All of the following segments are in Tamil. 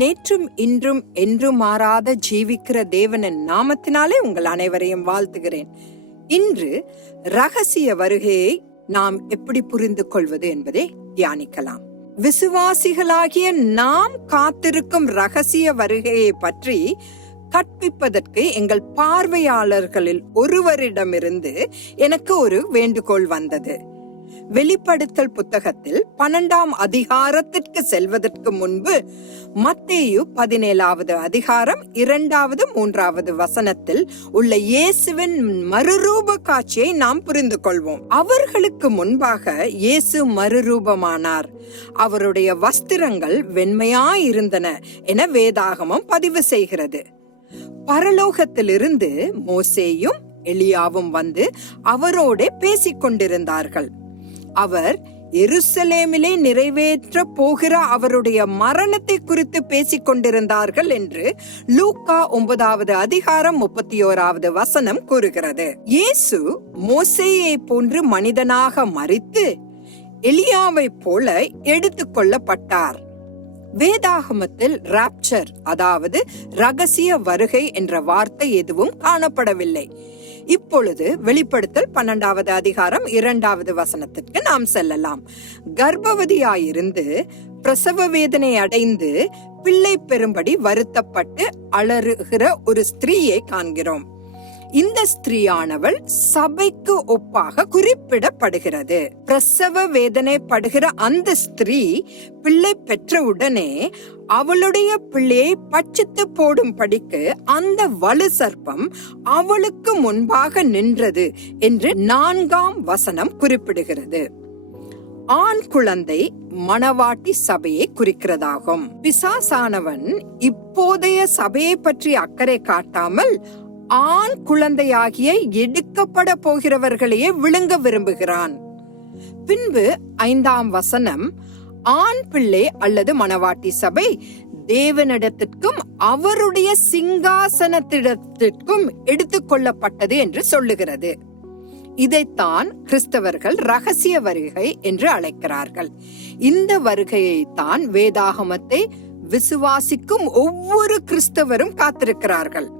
நேற்றும் இன்றும் என்றும் மாறாத ஜீவிக்கிற தேவனின் நாமத்தினாலே உங்கள் அனைவரையும் வாழ்த்துகிறேன். இன்று ரகசிய வருகையை நாம் எப்படி புரிந்து கொள்வது என்பதை தியானிக்கலாம். விசுவாசிகளாகிய நாம் காத்திருக்கும் ரகசிய வருகையை பற்றி கற்பிப்பதற்கு எங்கள் பார்வையாளர்களில் ஒருவரிடமிருந்து எனக்கு ஒரு வேண்டுகோள் வந்தது. வெளிப்படுத்தல் புத்தகத்தில் பன்னெண்டாம் அதிகாரத்திற்கு செல்வதற்கு முன்பு மத்தேயு பதினேழாவது அதிகாரம் இரண்டாவது மூன்றாவது வசனத்தில் உள்ள இயேசுவின் மறுரூப காட்சியை நாம் புரிந்து கொள்வோம். அவர்களுக்கு முன்பாக இயேசு மறுரூபமானார். அவருடைய வஸ்திரங்கள் வெண்மையாயிருந்தன என வேதாகமம் பதிவு செய்கிறது. பரலோகத்திலிருந்து மோசேயும் எலியாவும் வந்து அவரோட பேசிக் கொண்டிருந்தார்கள் அவர் எருசலேமிலே நிறைவேற்ற போகிற அவருடைய மரணத்தை குறித்து பேசிக் கொண்டிருந்தார்கள் என்று லூக்கா ஒன்பதாவது அதிகாரம் முப்பத்தி ஓராவது வசனம் கூறுகிறது. இயேசு மோசேயை போன்று மனிதனாக மறித்து எலியாவை போல எடுத்துக்கொள்ளப்பட்டார் வேதாகமத்தில் ராப்சர் அதாவது ரகசிய வருகை என்ற வார்த்தை எதுவும் காணப்படவில்லை. இப்பொழுது வெளிப்படுத்தல் பன்னெண்டாவது அதிகாரம் இரண்டாவது வசனத்திற்கு நாம் செல்லலாம். கர்ப்பவதியாயிருந்து பிரசவ வேதனை அடைந்து பிள்ளை பெறும்படி வருத்தப்பட்டு அலறுகிற ஒரு ஸ்திரீயை காண்கிறோம். இந்த ஸ்திரீயானவள் சபைக்கு ஒப்பாக குறிப்பிடப்படுகிறது. பிரசவ வேதனை படுகிற அந்த ஸ்திரீ பிள்ளை பெற்றவுடனே அவளுடைய பிள்ளையை பட்சித்து போடும்படிக்கு அந்த வலு சர்ப்பம் அவளுக்கு முன்பாக நின்றது என்று நான்காம் வசனம் குறிப்பிடுகிறது. ஆண் குழந்தை மணவாட்டி சபையை குறிக்கிறதாகும். பிசாசானவன் இப்போதைய சபையை பற்றி அக்கறை காட்டாமல் ஆண் குழந்தையாகிய எடுக்கப்பட போகிறவர்களையே விழுங்க விரும்புகிறான். பின்பு ஐந்தாம் வசனம் ஆண் பிள்ளை அல்லது மணவாட்டி சபை தேவனிடத்திற்கும் அவருடைய சிங்காசனத்திடத்திற்கும் எடுத்துக்கொள்ளப்பட்டது என்று சொல்லுகிறது. இதைத்தான் கிறிஸ்தவர்கள் ரகசிய வருகை என்று அழைக்கிறார்கள். இந்த வருகையை தான் வேதாகமத்தை விசுவாசிக்கும் ஒவ்வொரு கிறிஸ்தவரும் காத்திருக்கிறார்கள்.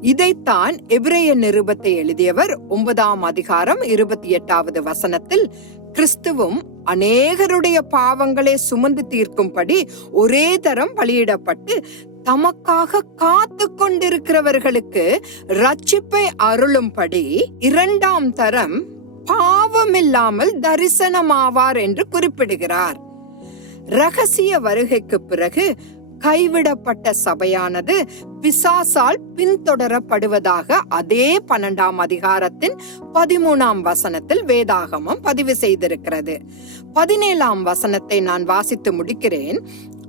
இதைத்தான் எபிரேய நிருபத்தை எழுதியவர் ஒன்பதாம் அதிகாரம் இருபத்தி எட்டாவது வசனத்தில் கிறிஸ்துவும் அநேகருடைய பாவங்களை சுமந்து தீர்க்கும்படி ஒரே தரம் பலியிடப்பட்டு தமக்காக காத்து கொண்டிருக்கிறவர்களுக்கு ரட்சிப்பை அருளும்படி இரண்டாம் தரம் பாவமில்லாமல் தரிசனமாவார் என்று குறிப்பிடுகிறார். ரகசிய வருகைக்கு பிறகு கைவிடப்பட்ட சபையானது பிசாசால் பின்தொடரப்படுவதாக அதே பன்னெண்டாம் அதிகாரத்தின் பதிமூணாம் வசனத்தில் வேதாகமம் பதிவு செய்திருக்கிறது. பதினேழாம் வசனத்தை நான் வாசித்து முடிக்கிறேன்.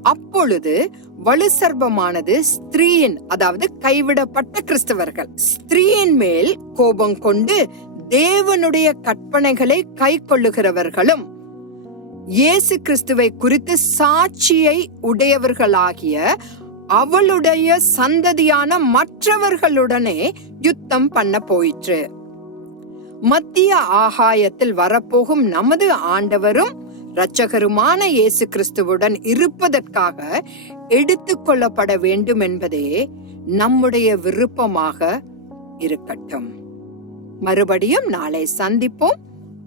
அப்பொழுது வலுசர்பமானது ஸ்திரீயின் அதாவது கைவிடப்பட்ட கிறிஸ்தவர்கள் ஸ்திரீயின் மேல் கோபம் கொண்டு தேவனுடைய கற்பனைகளை கை கொள்ளுகிறவர்களும் இயேசு கிறிஸ்துவை குறித்து சாட்சியை உடையவர்களாகிய அவளுடைய சந்ததியான மற்றவர்களுடனே யுத்தம் பண்ண போயிற்று. மத்திய ஆகாயத்தில் வரப்போகும் நமது ஆண்டவரும் இரட்சகருமான இயேசு கிறிஸ்துவுடன் இருப்பதற்காக எடுத்துக்கொள்ளப்பட வேண்டும் என்பதே நம்முடைய விருப்பமாக இருக்கட்டும். மறுபடியும் நாளை சந்திப்போம்.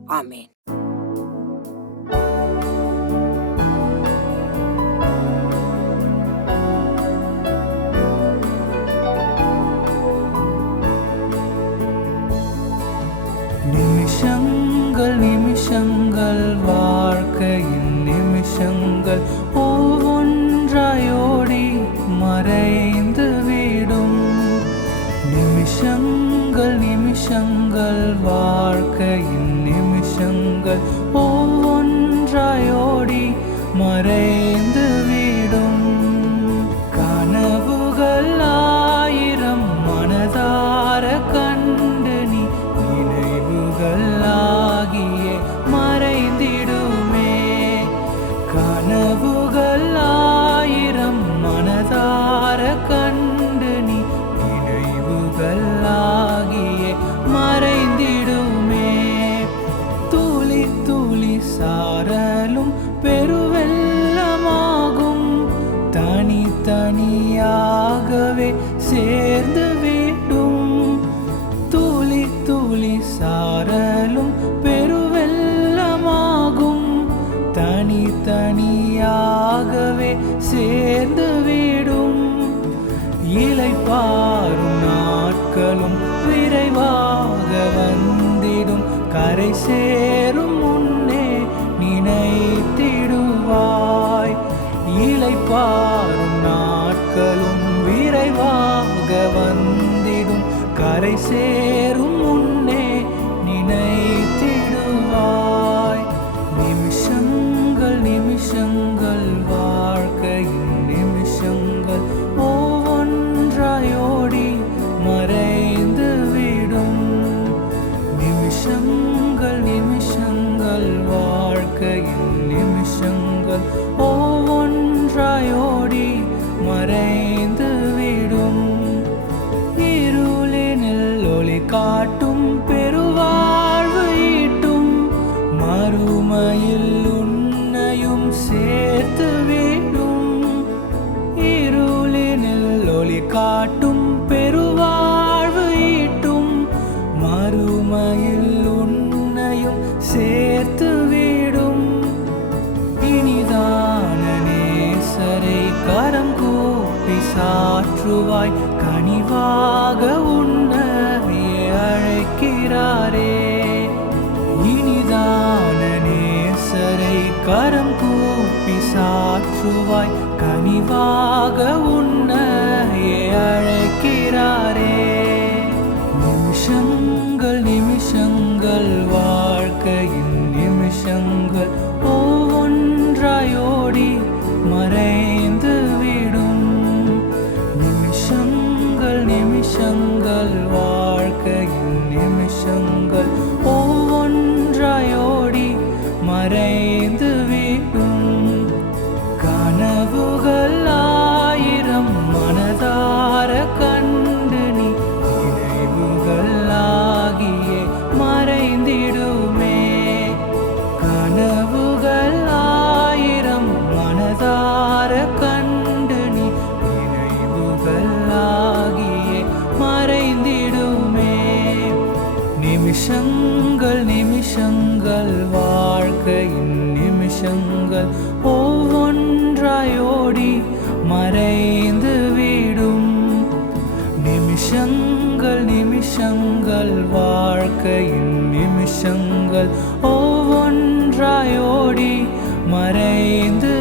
ஆமேன். நிமிஷங்கள் நிமிஷங்கள் வாழ்க்கையின் நிமிஷங்கள் ஒவ்வொன்றாயோடி மறைந்து விடும். நிமிஷங்கள் நிமிஷங்கள் வாழ்க்கையின் நிமிஷங்கள் ஒவ்வொன்றாயோடி மறைந்து சாரலும் பெருவெல்லமாகும் தனித்தனியாகவே சேர்ந்து வேண்டும். துளி துளி சாரலும் பெருவெல்லமாகும் தனித்தனியாகவே சேர்ந்து விடும் இலை பாரும் நாட்களும் விரைவாக வந்திடும். கரை சேரும் சேரும் முன்னே நினைத்திடுவாய். நிமிஷங்கள் நிமிஷங்கள் வாழ்க்கையின் நிமிஷங்கள் ஒவ்வொன்றாயோடி மறைந்து விடும். நிமிஷங்கள் நிமிஷங்கள் வாழ்க்கையின் நிமிஷங்கள் மாற்றுவாய் கனிவாக உண்ணவே அழைக்கிறாரே. இனிதான நேசரை கரம் கூப்பி சாற்றுவாய் கனிவாக உண்ணவே அழைக்கிறாரே. நிமிஷங்கள் நிமிஷங்கள் வாழ்க்கையின் நிமிஷங்கள் நிமிஷங்கள் நிமிஷங்கள் வாழ்க்கையின் நிமிஷங்கள் ஒவ்வொன்றாயோடி மறைந்து